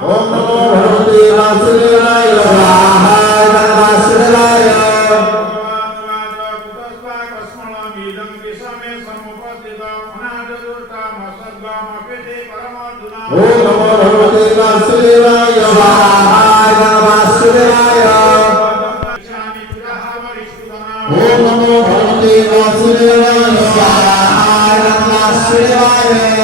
Om Namo Bhagavate Vasudevaya Vasudevaya Om Namo Bhagavate Vasudevaya Vasudevaya Om Namo Bhagavate Vasudevaya Vasudevaya